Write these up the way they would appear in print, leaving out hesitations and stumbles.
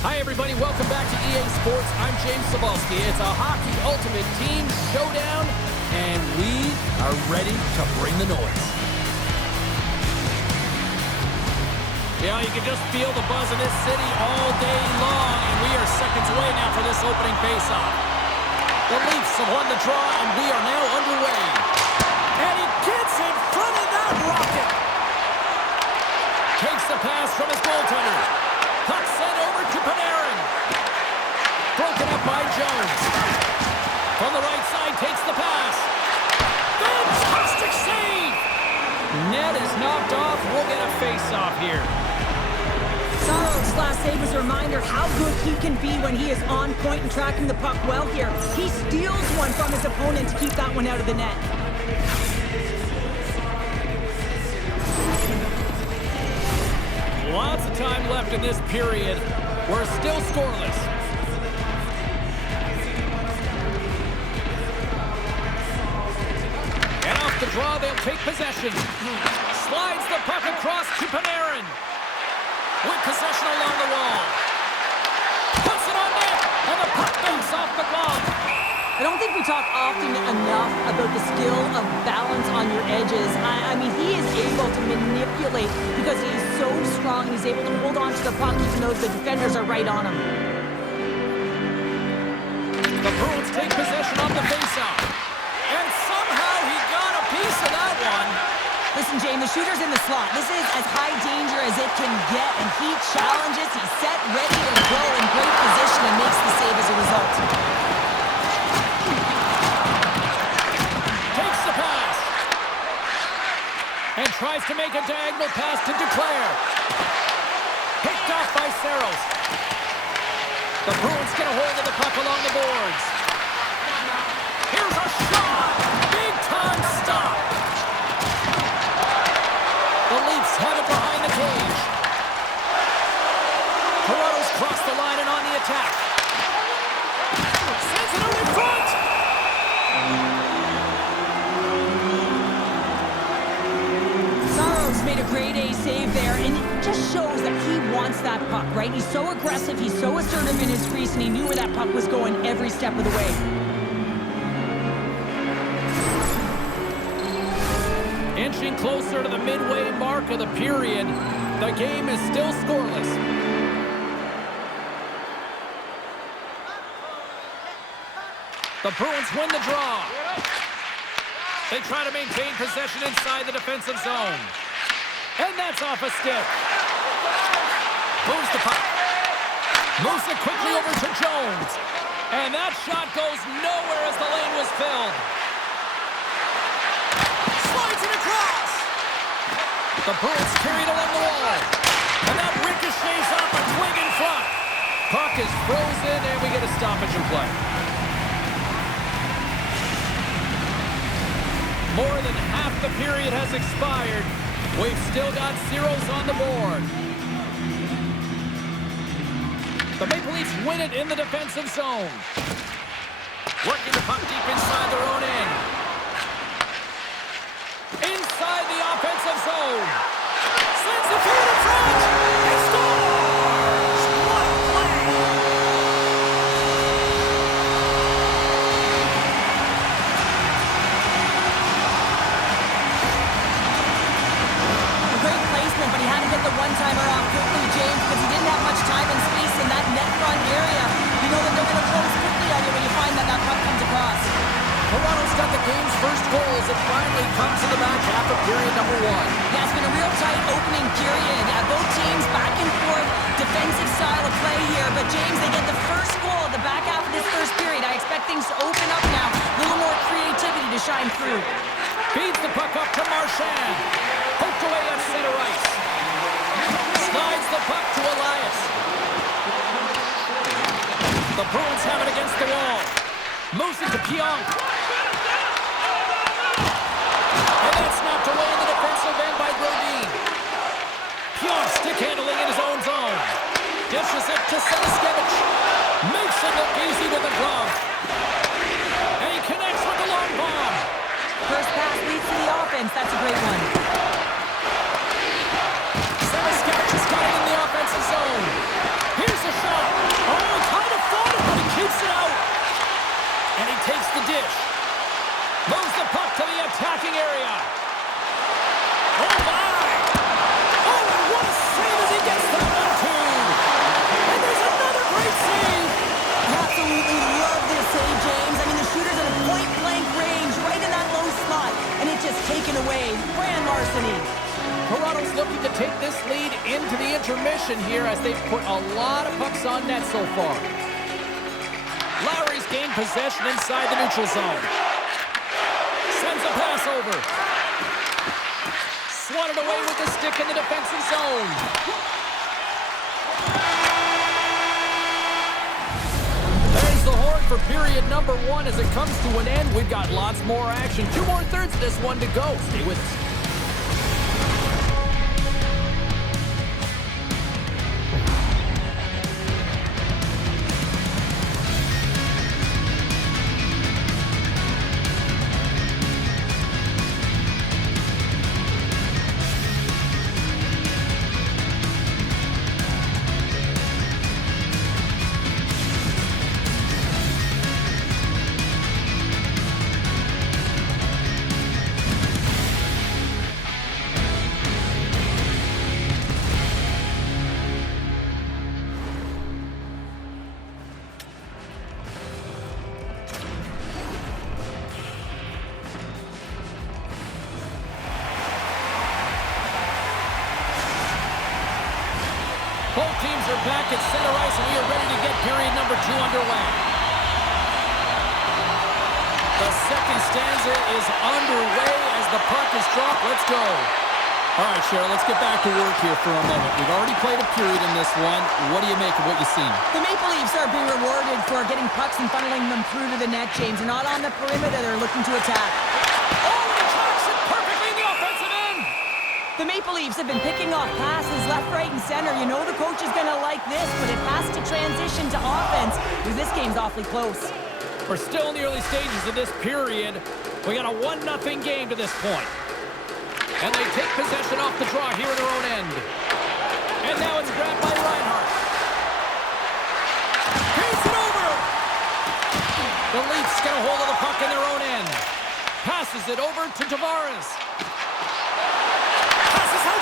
Hi, everybody. Welcome back to EA Sports. I'm James Cebulski. It's a Hockey Ultimate Team Showdown, and we are ready to bring the noise. Yeah, you can just feel the buzz in this city all day long, and we are seconds away now for this opening faceoff. The Leafs have won the draw, and we are now underway. And he gets in front of that rocket. Takes the pass from his goaltender. Puck sent over to Panarin. Broken up by Jones. From the right side, takes the pass. Fantastic save! Net is knocked off. We'll get a face-off here. Saros' last save is a reminder how good he can be when he is on point and tracking the puck well here. He steals one from his opponent to keep that one out of the net. Lots of time left in this period. We're still scoreless. And off the draw, they'll take possession. Slides the puck across to Panarin. With possession along the wall. Puts it on net, and the puck bounced off the glove. I don't think we talk often enough about the skill of balance on your edges. I mean, he is able to manipulate because he is so strong. He's able to hold on to the puck even though the defenders are right on him. The Bruins take possession on the faceoff. And somehow he got a piece of that one. Listen, James, the shooter's in the slot. This is as high danger as it can get, and he challenges. He's set, ready to go in great position and makes the save as a result. And tries to make a diagonal pass to Duclair. Picked off by Saros. The Bruins get a hold of the puck along the boards. Here's a shot! Big time stop! The Leafs have it behind the cage. Toronto's crossed the line and on the attack. Sends it out in front! Made a grade A save there, and it just shows that he wants that puck, right? He's so aggressive, he's so assertive in his crease, and he knew where that puck was going every step of the way. Inching closer to the midway mark of the period, the game is still scoreless. The Bruins win the draw. They try to maintain possession inside the defensive zone. And that's off a stick. Moves the puck. Moves it quickly over to Jones. And that shot goes nowhere as the lane was filled. Slides it across. The Bruins carried along the wall. And that ricochets off a twig in front. Puck is frozen, and we get a stoppage in play. More than half the period has expired. We've still got zeros on the board. The Maple Leafs win it in the defensive zone. Working the puck deep inside their own end. Inside the offensive zone. Sends the feed in front. He scores! What a play! But he had to get the one-timer off quickly, James, because he didn't have much time and space in that net front area. You know that they're going to close quickly on you when you find that that puck comes across. Toronto's got the game's first goal as it finally comes to the back half of period number one. Yeah, it's been a real tight opening period. Both teams back and forth, defensive style of play here. But, James, they get the first goal at the back half of this first period. I expect things to open up now. A little more creativity to shine through. Feeds the puck up to Marchand. Poked away at center ice. Slides the puck to Elias. The Bruins have it against the wall. Moves it to Pionk. And that's knocked away in the defensive end by Brodin. Pionk stick handling in his own zone. Dishes it to Seniskevich. Makes it look easy with the glove. And he connects with the long bomb. First pass leads to the offense. That's a great one. Seniskevich has got it in the offensive zone. Here's a shot. looking to take this lead into the intermission here as they've put a lot of pucks on net so far. Lowry's gained possession inside the neutral zone. Sends a pass over. Swatted away with the stick in the defensive zone. There's the horn for period number 1 as it comes to an end. We've got lots more action. 2 more thirds of this one to go. Stay with us. Both teams are back at center ice, and we are ready to get period number 2 underway. The second stanza is underway as the puck is dropped. Let's go. All right, Cheryl, let's get back to work here for a moment. We've already played a period in this one. What do you make of what you've seen? The Maple Leafs are being rewarded for getting pucks and funneling them through to the net, James. They're not on the perimeter. They're looking to attack. The Maple Leafs have been picking off passes left, right, and center. You know the coach is going to like this, but it has to transition to offense because this game's awfully close. We're still in the early stages of this period. We got a 1-0 game to this point. And they take possession off the draw here in their own end. And now it's grabbed by Reinhart. Pass it over! The Leafs get a hold of the puck in their own end. Passes it over to Tavares.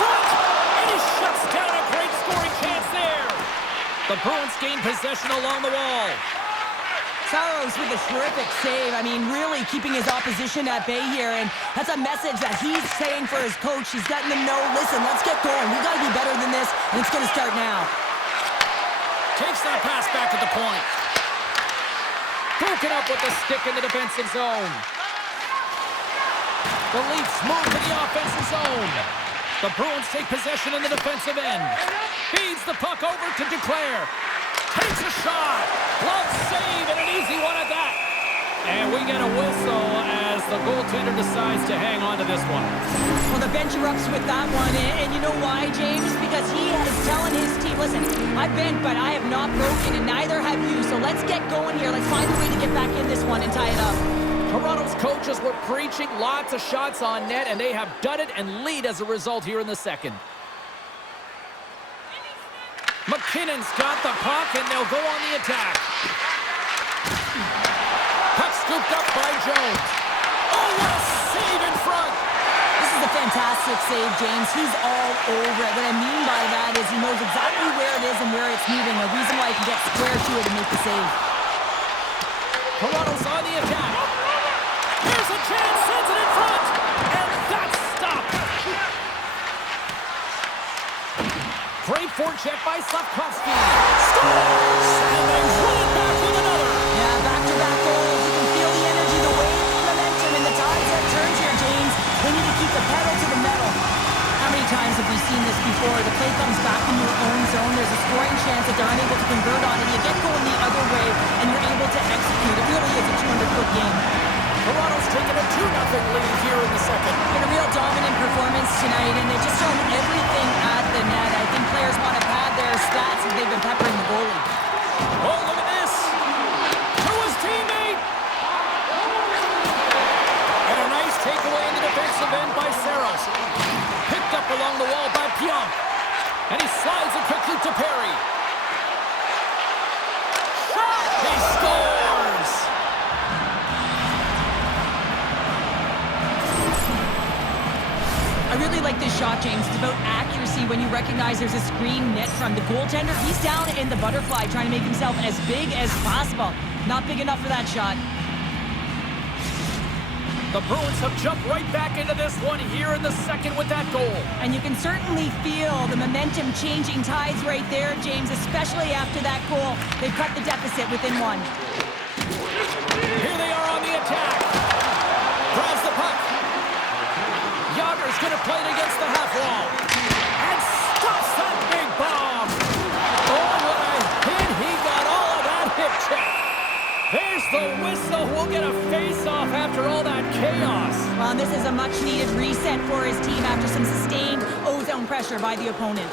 And he shuts down a great scoring chance there. The Bruins gain possession along the wall. Saros with a terrific save. I mean, really keeping his opposition at bay here. And that's a message that he's saying for his coach. He's letting them know, listen, let's get going. We got to be better than this, and it's going to start now. Takes that pass back at the point. Broken up with the stick in the defensive zone. The Leafs move to the offensive zone. The Bruins take possession in the defensive end. Feeds the puck over to Duclair. Takes a shot. Glove save and an easy one at that. And we get a whistle as the goaltender decides to hang on to this one. Well, the bench erupts with that one. And you know why, James? Because he is telling his team, listen, I've bent, but I have not broken, and neither have you. So let's get going here. Let's find a way to get back in this one and tie it up. Toronto's coaches were preaching lots of shots on net, and they have done it and lead as a result here in the second. McKinnon's got the puck, and they'll go on the attack. Puck scooped up by Jones. Oh, what a save in front! This is a fantastic save, James. He's all over it. What I mean by that is he knows exactly where it is and where it's moving. A reason why he can get square to it and make the save. Toronto's on the attack. Here's a chance, sends it in front, and that's stopped. Great forecheck by Slavkovsky. Scores! And they run it back with another. Yeah, back-to-back goals. You can feel the energy, the wave, the momentum, and the tides have turned here, James. They need to keep the pedal to the metal. How many times have we seen this before? The play comes back in your own zone. There's a scoring chance that they're unable to convert on it. You get going the other way, and you're able to execute. It really is a 200-foot game. Toronto's taking a 2-0 lead here in the second. Been a real dominant performance tonight, and they've just thrown everything at the net. I think players want to pad their stats as they've been peppering the goalie. Oh, look at this. To his teammate. And a nice takeaway in the defensive end by Saros. Picked up along the wall by Pionk. And he slides it quickly to Perry. Shot! He scores! I really like this shot, James. It's about accuracy when you recognize there's a screen net from the goaltender. He's down in the butterfly trying to make himself as big as possible. Not big enough for that shot. The Bruins have jumped right back into this one here in the second with that goal. And you can certainly feel the momentum changing tides right there, James, especially after that goal. They've cut the deficit within one. Here they are on the attack. Grabs the puck. Yager's going to play it against the half wall. And stops that big bomb. Oh, what a hit. He got all of that hip check. There's the whistle. We'll get a face-off after all that chaos. Well, and this is a much-needed reset for his team after some sustained ozone pressure by the opponent.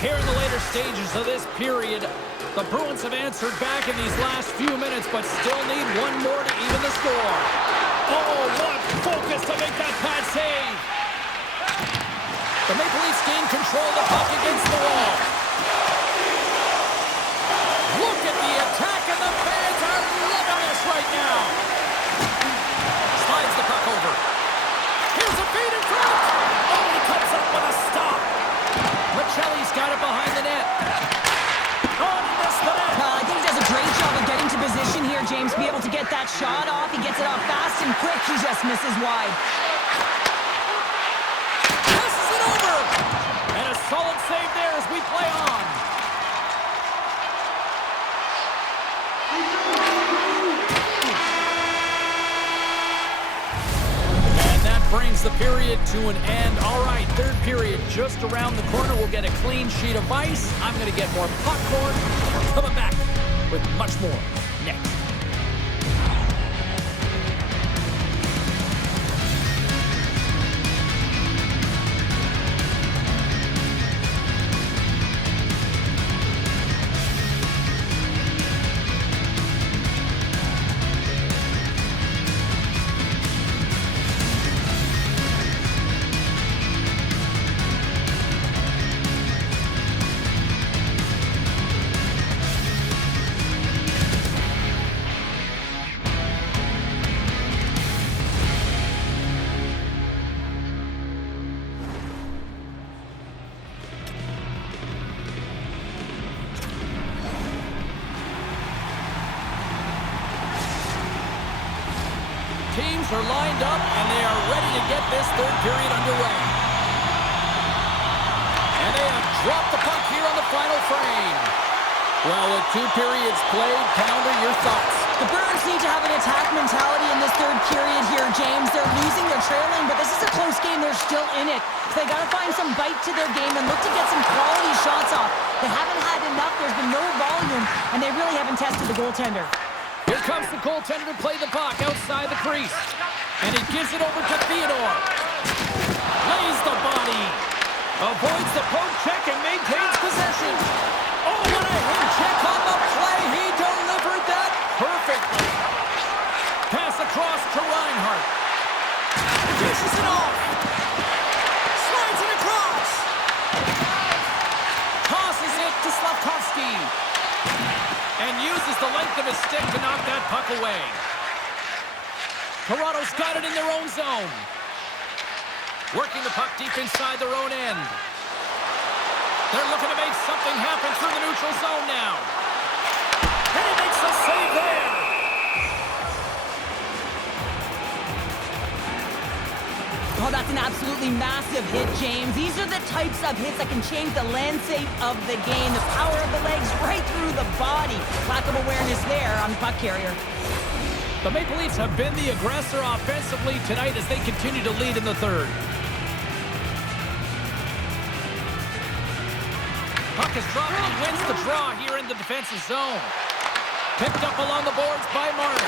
Here in the later stages of this period, the Bruins have answered back in these last few minutes, but still need one more to even the score. Oh, what focus to make that pad save. The Maple Leafs gain control of the puck against the wall. Look at the attack, and the fans are loving this right now. Slides the puck over. Here's a feed in front. Oh, he comes up with a stop. Michelli's got it behind the net. Oh, he missed the net. I think he does a great job of getting to position here, James. Be able to get that shot off. He gets it off fast and quick. He just misses wide. Passes it over. And a solid save there as we play on. Brings the period to an end. All right, third period just around the corner. We'll get a clean sheet of ice. I'm going to get more popcorn. We're coming back with much more next. Teams are lined up, and they are ready to get this third period underway. And they have dropped the puck here on the final frame. Well, with 2 periods played, Pounder, your thoughts? The Bruins need to have an attack mentality in this third period here, James. They're losing, they're trailing, but this is a close game. They're still in it. So they got to find some bite to their game and look to get some quality shots off. They haven't had enough. There's been no volume, and they really haven't tested the goaltender. Here comes the goaltender to play the puck outside the crease. And he gives it over to Theodore. Lays the body. Avoids the poke check and maintains possession. Oh, what a hit check on the play. He delivered that perfectly. Pass across to Reinhart. Dishes it off. Slides it across. Tosses it to Slavkovsky. And uses the length of his stick to knock that puck away. Toronto's got it in their own zone. Working the puck deep inside their own end. They're looking to make something happen through the neutral zone now. And he makes the save there. Oh, that's an absolutely massive hit, James. These are the types of hits that can change the landscape of the game. The power of the legs right through the body. Lack of awareness there on the puck carrier. The Maple Leafs have been the aggressor offensively tonight as they continue to lead in the third. Puck is dropped and he wins the draw here in the defensive zone. Picked up along the boards by Martin.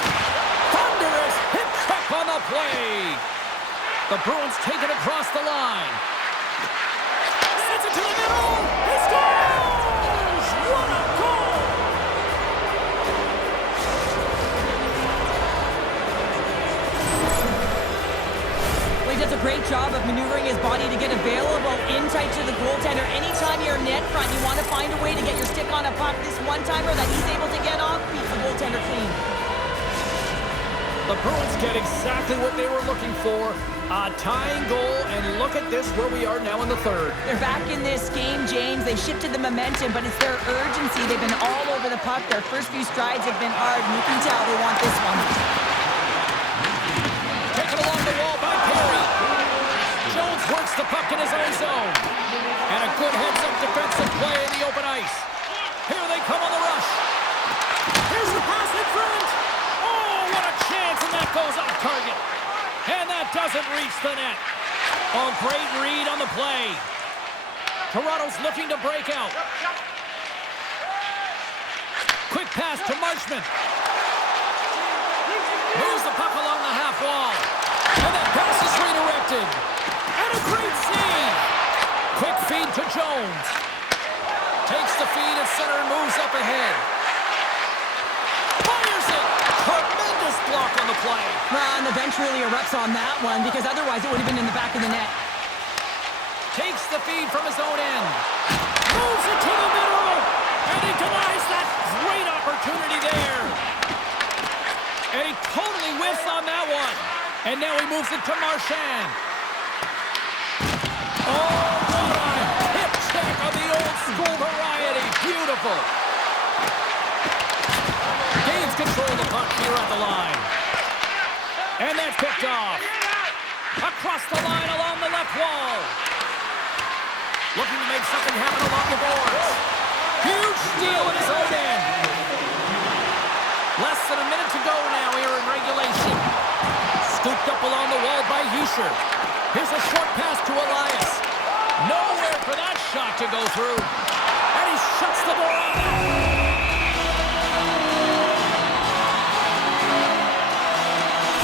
Thunderous hit check on the play. The Bruins take it across the line. Sends it to the middle. He scores! What a goal! Well, he does a great job of maneuvering his body to get available in tight to the goaltender. Anytime you're net front, you want to find a way to get your stick on a puck. This one-timer that he's able to get off beats the goaltender clean. The Bruins get exactly what they were looking for. A tying goal, and look at this, where we are now in the third. They're back in this game, James. They've shifted the momentum, but it's their urgency. They've been all over the puck. Their first few strides have been hard, and you can tell they want this one. Take it along Takes the puck in his own zone. And a good heads-up defensive play in the open ice. Here they come on the rush. Here's the pass in front. Oh, what a chance, and that goes off target. And that doesn't reach the net. Oh, great read on the play. Toronto's looking to break out. Quick pass to Marchment. Moves the puck along the half wall. And that pass is redirected. And a great save. Quick feed to Jones. Takes the feed at center and moves up ahead. Fires it. Tremendous block on the play. Well, and the bench really erupts on that one because otherwise it would have been in the back of the net. Takes the feed from his own end. Moves it to the middle. And he denies that great opportunity there. And he totally whiffs on that one. And now he moves it to Marchand. Oh, what a hip check of the old school variety. Beautiful. Gains control of the puck here at the line. And that's picked off. Across the line along the left wall. Looking to make something happen along the boards. Huge steal in his own end. Less than a minute to go now here in regulation. Scooped up along the wall by Hischier. Here's a short pass to Elias. Nowhere for that shot to go through. And he shuts the door on that.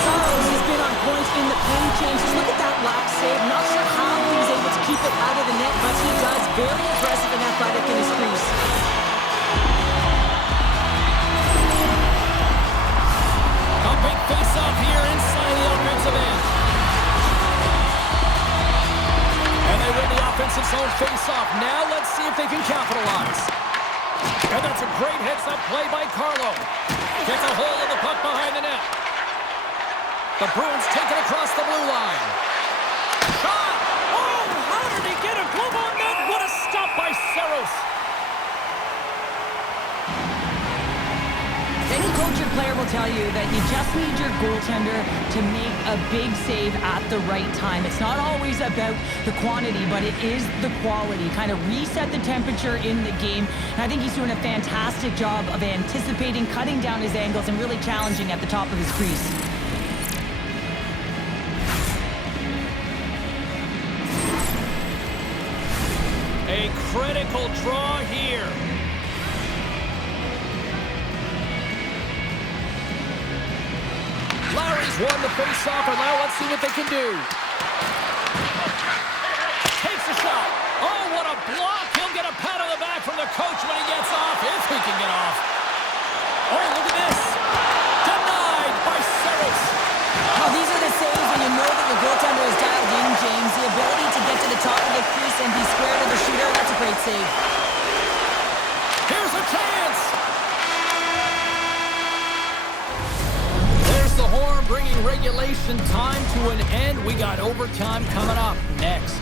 Saros has been on point in the paint changes. Look at that last save. Not sure how he was able to keep it out of the net, but he does. Very aggressive and athletic in his crease. A big face-off here inside the offensive end. And they win the offensive zone face-off. Now let's see if they can capitalize. And that's a great heads-up play by Carlo. Gets a hold of the puck behind the net. The Bruins take it across the blue line. Shot! Oh, how did he get a glove on net? What a stop by Saros. Any coach or player will tell you that you just need your goaltender to make a big save at the right time. It's not always about the quantity, but it is the quality. Kind of reset the temperature in the game. And I think he's doing a fantastic job of anticipating, cutting down his angles, and really challenging at the top of his crease. A critical draw here. Lowry's won the face-off, and now let's see what they can do. Takes a shot. Oh, what a block. He'll get a pat on the back from the coach when he gets off, if he can get off. Oh, look at this. Denied by Saros. Well, these are the saves when you know that your goaltender is dialed in, James. The ability to get to the top of the crease and be square to the shooter, that's a great save. Here's a chance. There's the horn bringing regulation time to an end. We got overtime coming up next.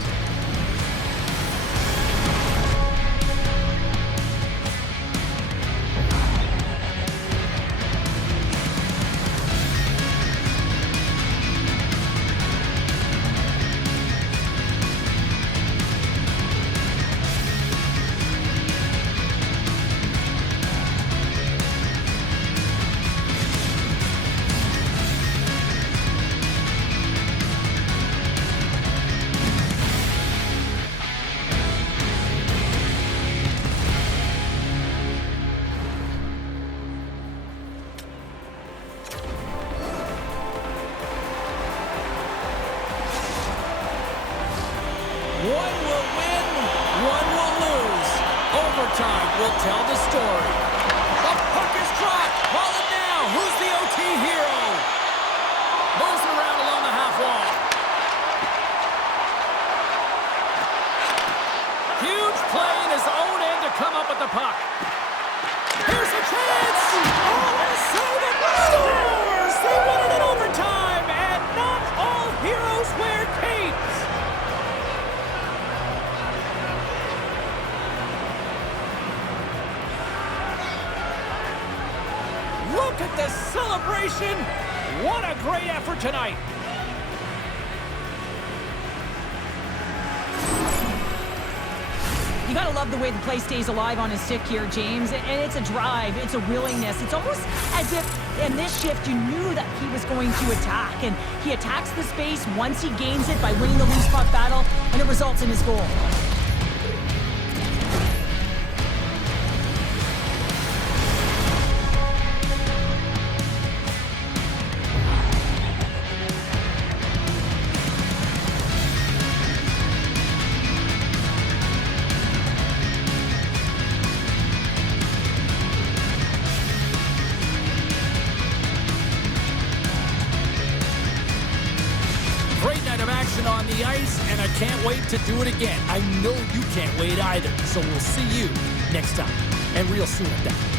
One will win, one will lose. Overtime will tell the story. The puck is dropped. Ball it now. Who's the OT hero? Moves it around along the half wall. Huge play in his own end to come up with the puck. Here's a chance. Oh, save it. Scores. They win it in overtime. And not all heroes wear capes. Look at the celebration. What a great effort tonight. You gotta love the way the play stays alive on his stick here, James. And it's a drive, it's a willingness. It's almost as if in this shift you knew that he was going to attack. And he attacks the space once he gains it by winning the loose puck battle, and it results in his goal. Great night of action on the ice, and I can't wait to do it again. I know you can't wait either. So we'll see you next time, and real soon at that.